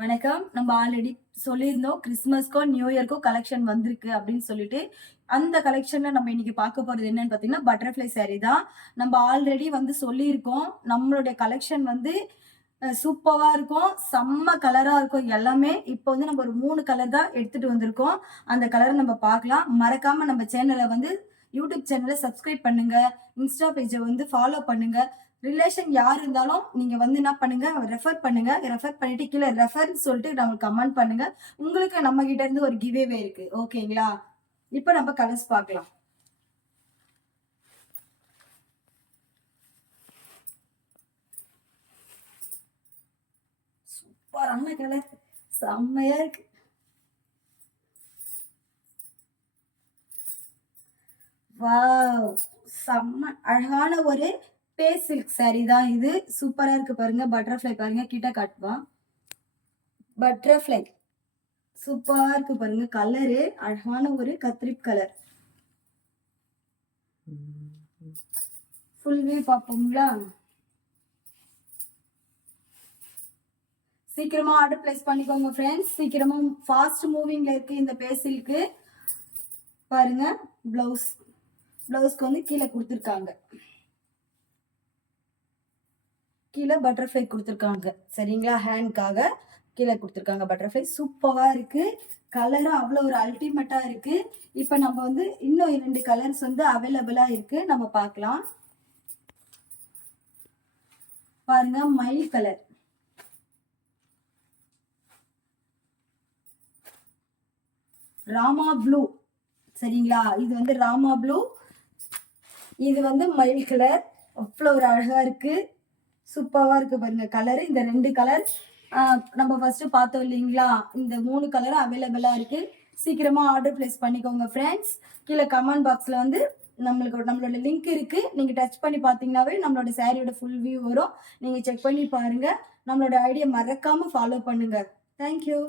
வணக்கம். நம்ம ஆல்ரெடி சொல்லியிருந்தோம். கிறிஸ்மஸ்க்கும், நியூ இயர்க்கும் கலெக்ஷன் வந்திருக்கு அப்படின்னு சொல்லிட்டு. அந்த கலெக்ஷன்ல நம்ம இன்னைக்கு பார்க்க போறது என்னன்னு பார்த்தீங்கன்னா, பட்டர்ஃப்ளை சாரி தான். நம்ம ஆல்ரெடி வந்து சொல்லியிருக்கோம். நம்மளுடைய கலெக்ஷன் வந்து சூப்பரா இருக்கும். செம்ம கலரா இருக்கும் எல்லாமே. இப்போ வந்து நம்ம ஒரு 3 கலர் தான் எடுத்துட்டு வந்திருக்கோம். அந்த கலர நம்ம பார்க்கலாம். மறக்காம நம்ம சேனல வந்து யூடியூப் சேனல சப்ஸ்கிரைப் பண்ணுங்க. இன்ஸ்டா பேஜ வந்து ஃபாலோ பண்ணுங்க. ரிலேஷன் யார் இருந்தாலும் நீங்க வந்து என்ன பண்ணுங்க, ரெஃபர் பண்ணுங்க. ரெஃபர் பண்ணிட்டு கீழ ரெஃபர்ன்னு சொல்லிட்டு நமக்கு கமெண்ட் பண்ணுங்க. உங்களுக்கு நம்ம கிட்ட இருந்து ஒரு கிவ் அவே இருக்கு. ஓகேங்களா? இப்ப நம்ம கலர்ஸ் பார்க்கலாம். சூப்பரான கலர். செம்மையா இருக்கு. வாவ்! செம்ம அழகான ஒரு பேஸ் சில்க் சாரி தான் இது. சூப்பரா இருக்கு பாருங்க. பட்டர்ஃப்ளை பாருங்க. கிட்ட காட்டுவா. பட்டர்ஃப்ளை. சூப்பரா இருக்கு பாருங்க. கலரு அழகான ஒரு கத்திரிப் கலர். ஃபுல் வியூ பார்ப்போங்களா? சீக்கிரமா ஆர்டர் பிளேஸ் பண்ணிக்கோங்க ஃப்ரெண்ட்ஸ். சீக்கிரமா ஃபாஸ்ட் மூவிங்ல இருக்கு இந்த பேசிலுக்கு. பாருங்க பிளவுஸ். பிளவுஸ்க்கு வந்து கீழே கொடுத்துருக்காங்க. கீழே பட்டர்ஃப்ளை கொடுத்துருக்காங்க. சரிங்களா? ஹேண்ட்காக கீழே கொடுத்துருக்காங்க பட்டர்ஃப்ளை. சூப்பரா இருக்கு. கலரும் அவ்வளோ ஒரு அல்டிமேட்டா இருக்கு. இப்போ நம்ம வந்து இன்னும் 2 கலர்ஸ் வந்து அவைலபிளா இருக்கு. நம்ம பார்க்கலாம். பாருங்க மயில் கலர். ராமா ப்ளூ. சரிங்களா? இது வந்து ராமா ப்ளூ. இது வந்து மயில் கலர். அவ்வளோ ஒரு அழகா இருக்கு. சூப்பரா இருக்கு பாருங்க கலர். இந்த 2 கலர் நம்ம ஃபர்ஸ்ட் பார்த்தோம் இல்லைங்களா? இந்த 3 கலரும் அவைலபிளா இருக்கு. சீக்கிரமா ஆர்டர் பிளேஸ் பண்ணிக்கோங்க ஃப்ரெண்ட்ஸ். கீழே கமெண்ட் பாக்ஸ்ல வந்து நம்மளோட லிங்க் இருக்கு. நீங்க டச் பண்ணி பார்த்தீங்கன்னாவே நம்மளோட சாரியோட ஃபுல் வியூ வரும். நீங்க செக் பண்ணி பாருங்க. நம்மளோட ஐடியா மறக்காம ஃபாலோ பண்ணுங்க. தேங்க்யூ.